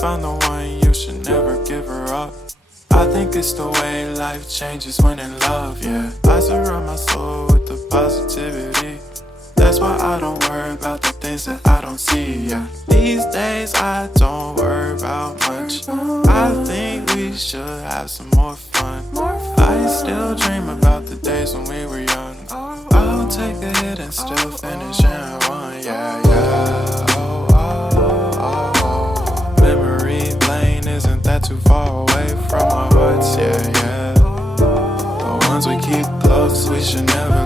found the one, you should never give her up. I think it's the way life changes when in love, yeah. I surround my soul with the positivity. That's why I don't worry about the things that I don't see, yeah. These days I don't worry about much. I think we should have some more fun. I still dream about the days when we were young. I'll take a hit and still finish in one, yeah, yeah. Oh, oh, oh, oh. Memory lane isn't that too far away from our hearts, yeah, yeah. The ones we keep close, we should never